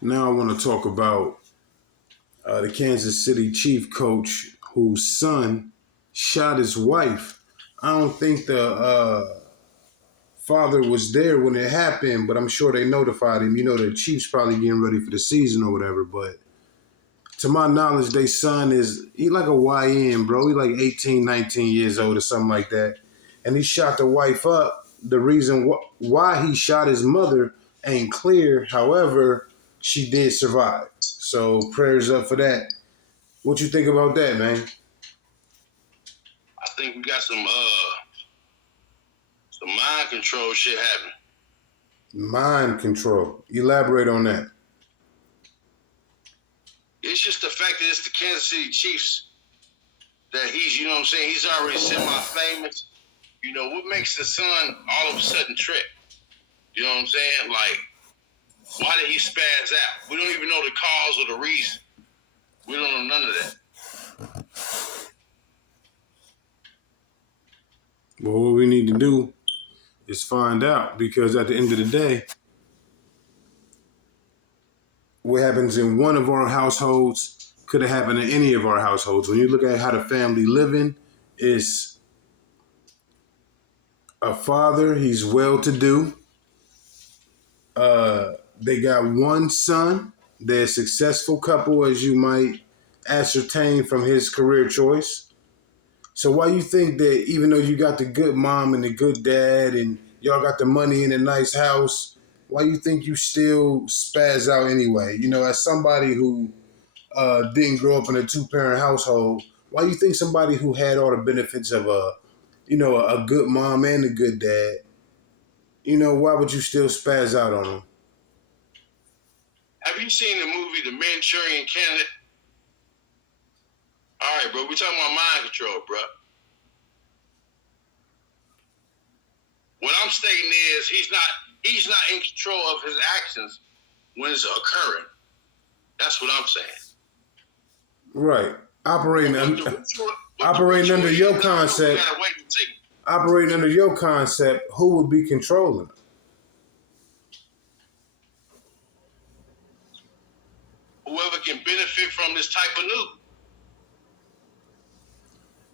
Now I want to talk about the Kansas City Chief coach whose son shot his wife. I don't think the father was there when it happened, but I'm sure they notified him. You know, the Chiefs probably getting ready for the season or whatever. But to my knowledge, their son he like a YN, bro. He like 18, 19 years old or something like that. And he shot the wife up. The reason why he shot his mother ain't clear. However, she did survive. So prayers up for that. What you think about that, man? I think we got some mind control shit happening. Mind control. Elaborate on that. It's just the fact that it's the Kansas City Chiefs that he's, you know what I'm saying, he's already semi-famous. You know, what makes the son all of a sudden trip? You know what I'm saying? Like, why did he spaz out? We don't even know the cause or the reason. We don't know none of that. Well, what we need to do is find out, because at the end of the day, what happens in one of our households could have happened in any of our households. When you look at how the family living, is a father, he's well-to-do. They got one son. They're a successful couple, as you might ascertain from his career choice. So why you think that even though you got the good mom and the good dad and y'all got the money in a nice house, why you think you still spaz out anyway? You know, as somebody who didn't grow up in a two-parent household, why you think somebody who had all the benefits of a good mom and a good dad, why would you still spaz out on them? Have you seen the movie The Manchurian Candidate? All right, bro. We're talking about mind control, bro. What I'm stating is he's not in control of his actions when it's occurring. That's what I'm saying. Right. Operating under your concept. Operating under your concept, who would be controlling it? Whoever can benefit from this type of news.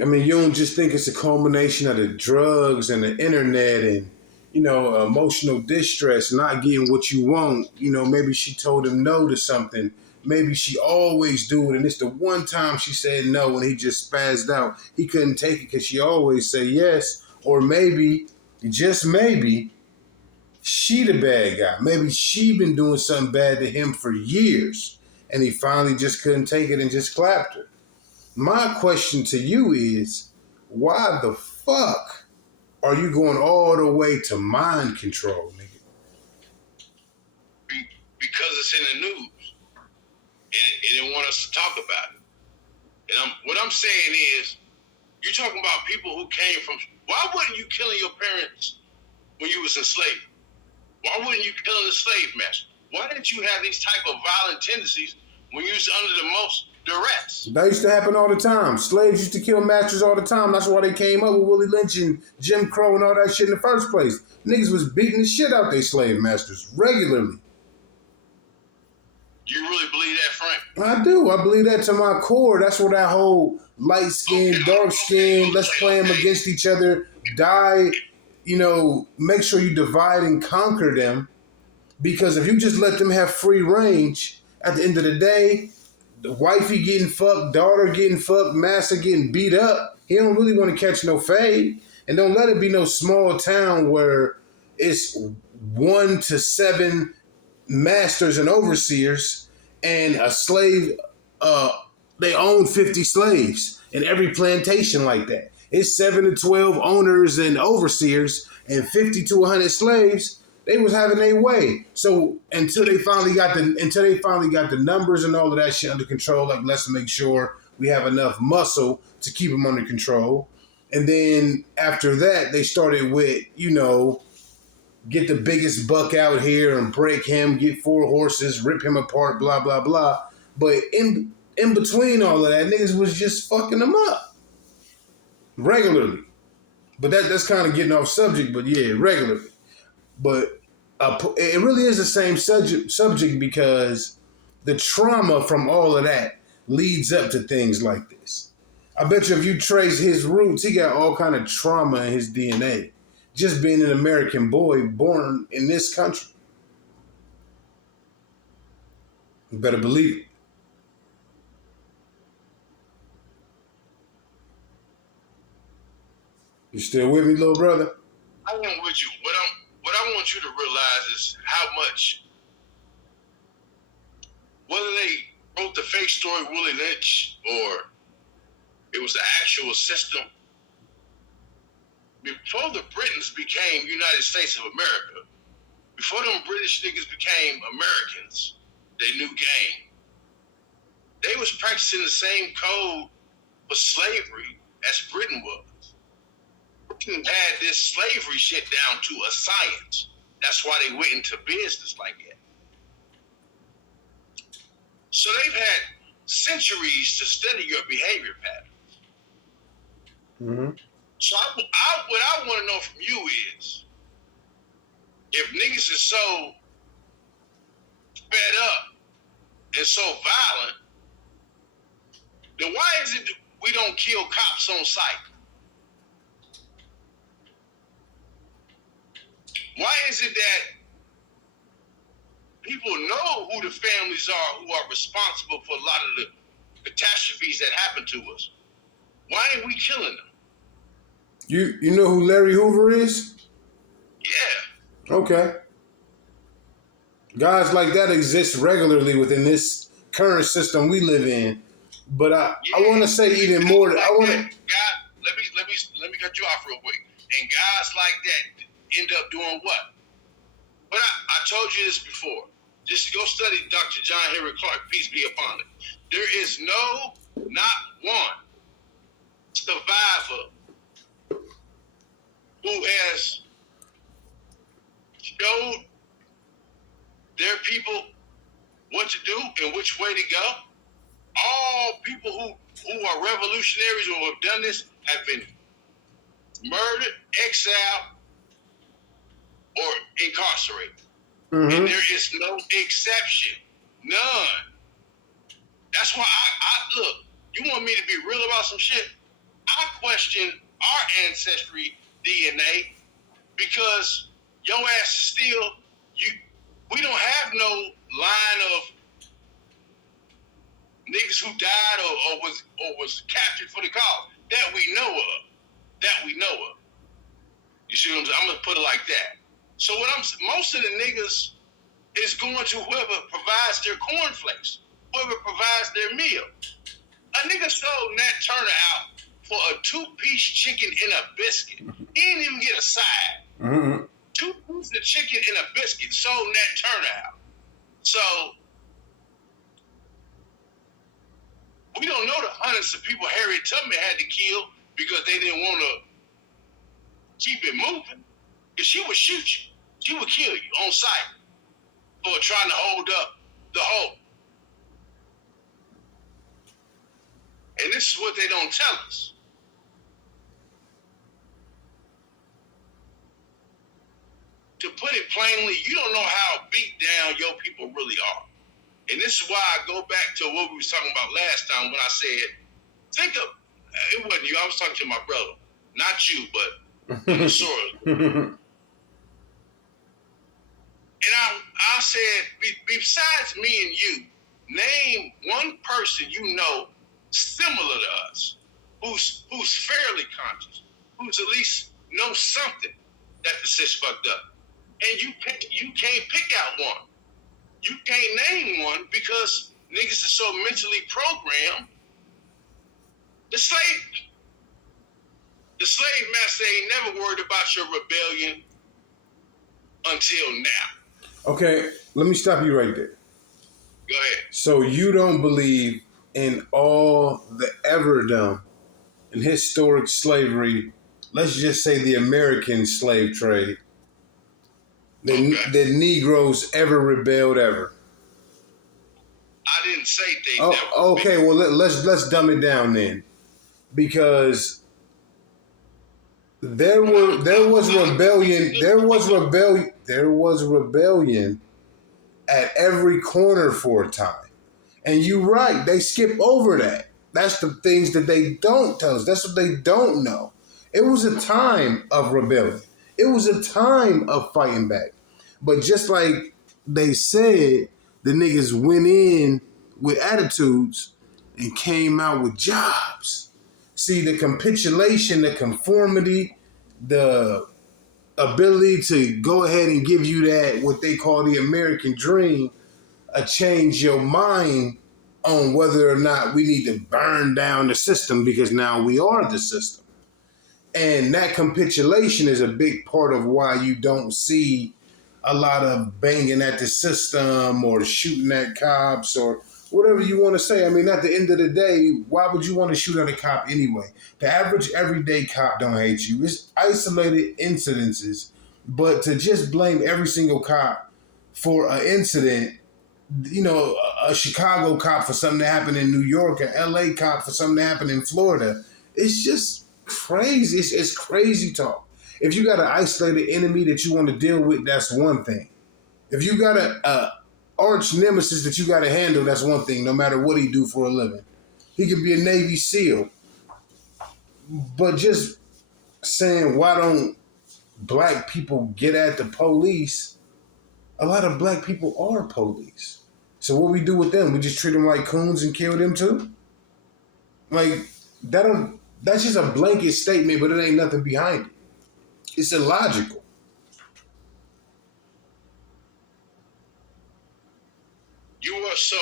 I mean, you don't just think it's a culmination of the drugs and the internet and, emotional distress, not getting what you want. Maybe she told him no to something. Maybe she always do it, and it's the one time she said no and he just spazzed out. He couldn't take it because she always say yes. Or maybe, just maybe, she the bad guy. Maybe she been doing something bad to him for years, and he finally just couldn't take it and just clapped her. My question to you is, why the fuck are you going all the way to mind control, nigga? Because it's in the news. And they want us to talk about it. And what I'm saying is, you're talking about people who came from... Why wasn't you killing your parents when you was enslaved? Why wasn't you killing the slave master? Why didn't you have these type of violent tendencies when you was under the most duress? That used to happen all the time. Slaves used to kill masters all the time. That's why they came up with Willie Lynch and Jim Crow and all that shit in the first place. Niggas was beating the shit out their slave masters regularly. You really believe that, Frank? I do. I believe that to my core. That's where that whole light skin, dark skin, let's play them against each other, die, make sure you divide and conquer them. Because if you just let them have free range, at the end of the day, the wifey getting fucked, daughter getting fucked, master getting beat up, he don't really want to catch no fade. And don't let it be no small town where it's 1 to 7 masters and overseers and a slave, they own 50 slaves in every plantation like that. It's 7 to 12 owners and overseers and 50 to 100 slaves. They was having their way. So until they finally got the numbers and all of that shit under control, like let's make sure we have enough muscle to keep them under control. And then after that, they started with, get the biggest buck out here and break him, get 4 horses, rip him apart, blah, blah, blah. But in between all of that, niggas was just fucking them up regularly. But that's kind of getting off subject, but yeah, regularly. But it really is the same subject because the trauma from all of that leads up to things like this. I bet you if you trace his roots, he got all kind of trauma in his DNA. Just being an American boy born in this country. You better believe it. You still with me, little brother? I am with you. What I want you to realize is how much, whether they wrote the fake story Willie Lynch or it was the actual system, before the Britons became United States of America, before them British niggas became Americans, they knew game. They was practicing the same code for slavery as Britain was. Britain had this slavery shit down to a science. That's why they went into business like that. So they've had centuries to study your behavior patterns. Mm-hmm. So what I want to know from you is, if niggas is so fed up and so violent, then why is it that we don't kill cops on sight? Why is it that people know who the families are who are responsible for a lot of the catastrophes that happen to us? Why ain't we killing them? You know who Larry Hoover is? Yeah. Okay. Guys like that exist regularly within this current system we live in. But I want to say even more. Like I want to. Let me cut you off real quick. And guys like that end up doing what? But I told you this before. Just go study Dr. John Henry Clark, peace be upon it. There is not one survivor who has showed their people what to do and which way to go. All people who are revolutionaries or have done this have been murdered, exiled, or incarcerated. Mm-hmm. And there is no exception. None. That's why I look, you want me to be real about some shit? I question our ancestry DNA because your ass is still, we don't have no line of niggas who died or was captured for the cause that we know of. You see what I'm saying? I'm gonna put it like that. So most of the niggas is going to whoever provides their cornflakes, whoever provides their meal. A nigga sold Nat Turner out for a 2-piece chicken and a biscuit. He didn't even get a side. Mm-hmm. 2 pieces of chicken and a biscuit sold Nat Turner out. So we don't know the hundreds of people Harriet Tubman had to kill because they didn't want to keep it moving. If she would shoot you, she would kill you on sight for trying to hold up the hope. And this is what they don't tell us. To put it plainly, you don't know how beat down your people really are. And this is why I go back to what we was talking about last time when I said, it wasn't you, I was talking to my brother. Not you, but sort of. And I said, besides me and you, name one person you know similar to us, who's fairly conscious, who's at least knows something that the shit's fucked up. And you can't pick out one. You can't name one because niggas are so mentally programmed. The slave master ain't never worried about your rebellion until now. Okay, let me stop you right there. Go ahead. So you don't believe in all the everdom and historic slavery, let's just say the American slave trade, that Negroes ever rebelled ever? I didn't say they never. Okay, well let's dumb it down then, because there was rebellion. there was rebellion at every corner for a time. And you're right, they skip over that. That's the things that they don't tell us. That's what they don't know. It was a time of rebellion. It was a time of fighting back. But just like they said, the niggas went in with attitudes and came out with jobs. See, the capitulation, the conformity, the ability to go ahead and give you that, what they call the American dream, change your mind on whether or not we need to burn down the system because now we are the system. And that capitulation is a big part of why you don't see a lot of banging at the system or shooting at cops or whatever you want to say. I mean, at the end of the day, why would you want to shoot at a cop anyway? The average everyday cop don't hate you. It's isolated incidences. But to just blame every single cop for an incident, you know, a Chicago cop for something that happened in New York, an LA cop for something that happened in Florida, it's just crazy. It's crazy talk. If you got an isolated enemy that you want to deal with, that's one thing. If you got a arch nemesis that you got to handle, that's one thing, no matter what he do for a living. He could be a Navy SEAL. But just saying, why don't black people get at the police? A lot of black people are police. So what we do with them? We just treat them like coons and kill them too? Like, that's just a blanket statement, but it ain't nothing behind it. It's illogical. You are so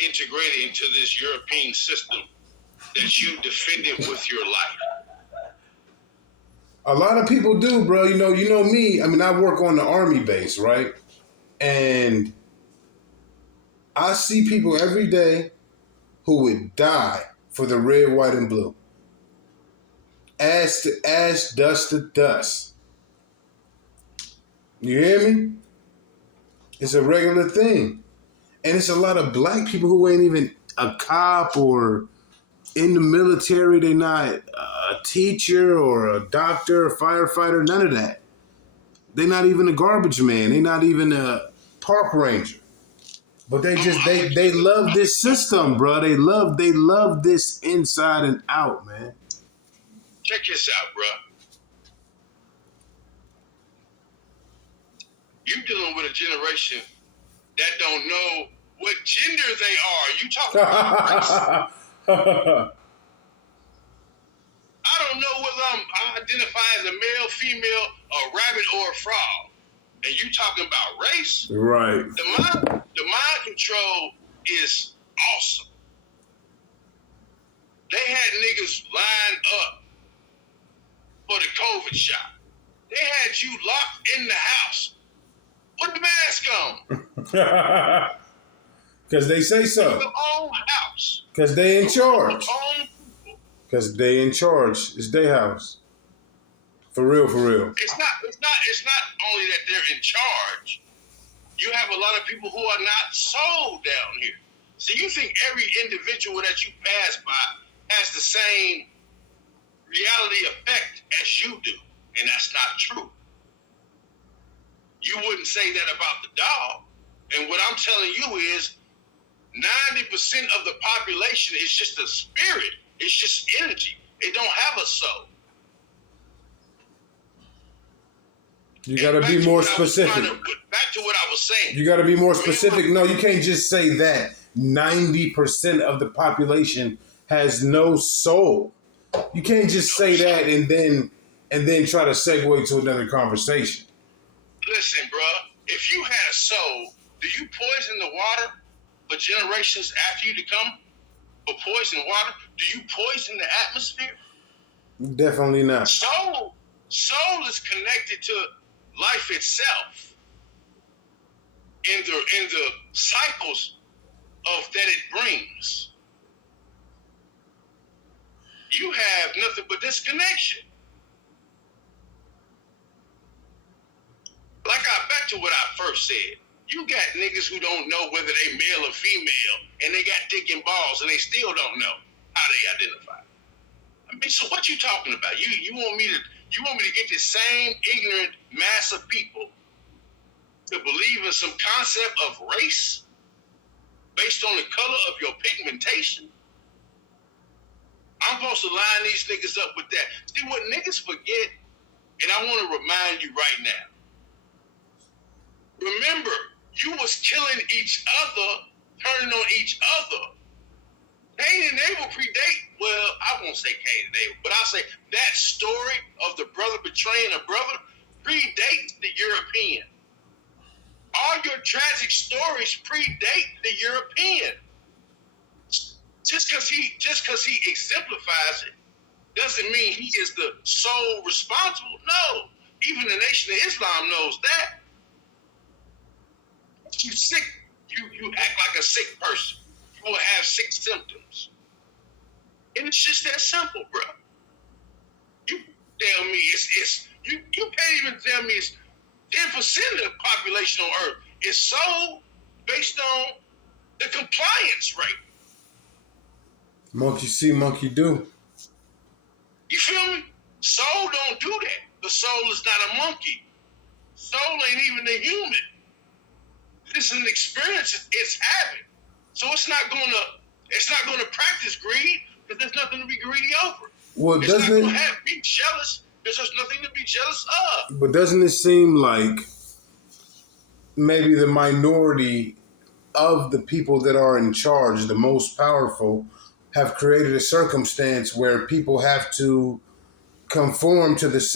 integrated into this European system that you defend it with your life. A lot of people do, bro. You know me. I mean, I work on the Army base, right? And I see people every day who would die for the red, white, and blue. Ash to ash, dust to dust. You hear me? It's a regular thing. And it's a lot of black people who ain't even a cop or in the military. They're not a teacher or a doctor, a firefighter, none of that. They're not even a garbage man. They're not even a park ranger. But they love this system, bro. They love this inside and out, man. Check this out, bro. You dealing with a generation that don't know what gender they are. You talking about race. I don't know whether I identify as a male, female, a rabbit, or a frog. And you talking about race? Right. The mind control is awesome. They had niggas lined up for the COVID shot. They had you locked in the house with the mask on. Because they say so. In your own house. Because they in charge. Your own people. Because they in charge. It's their house. For real, for real. It's not only that they're in charge. You have a lot of people who are not sold down here. So you think every individual that you pass by has the same reality effect as you do. And that's not true. You wouldn't say that about the dog. And what I'm telling you is 90% of the population is just a spirit. It's just energy. It don't have a soul. You got to be more specific. Back to what I was saying. You got to be more specific. No, you can't just say that 90% of the population has no soul. You can't just say that and then try to segue to another conversation. Listen, bro, if you had a soul, do you poison the water for generations after you to come? For poison water? Do you poison the atmosphere? Definitely not. Soul is connected to life itself in the cycles of that it brings. You have nothing but disconnection. Back to what I first said. You got niggas who don't know whether they male or female, and they got dick and balls, and they still don't know how they identify. I mean, so what you talking about? You want me to get this same ignorant mass of people to believe in some concept of race based on the color of your pigmentation? I'm supposed to line these niggas up with that. See, what niggas forget, and I want to remind you right now. Remember, you was killing each other, turning on each other. Cain and Abel predate, well, I won't say Cain and Abel, but I'll say that story of the brother betraying a brother predates the European. All your tragic stories predate the European. Just because he exemplifies it doesn't mean he is the sole responsible. No, even the Nation of Islam knows that. You sick, you act like a sick person. You will have sick symptoms. And it's just that simple, bro. You tell me you can't even tell me it's 10% of the population on Earth is sold based on the compliance rate. Monkey see, monkey do. You feel me? Soul don't do that. The soul is not a monkey. Soul ain't even a human. This is an experience it's having. So it's not gonna practice greed because there's nothing to be greedy over. Well, it's not gonna be jealous because there's nothing to be jealous of. But doesn't it seem like maybe the minority of the people that are in charge, the most powerful, have created a circumstance where people have to conform to the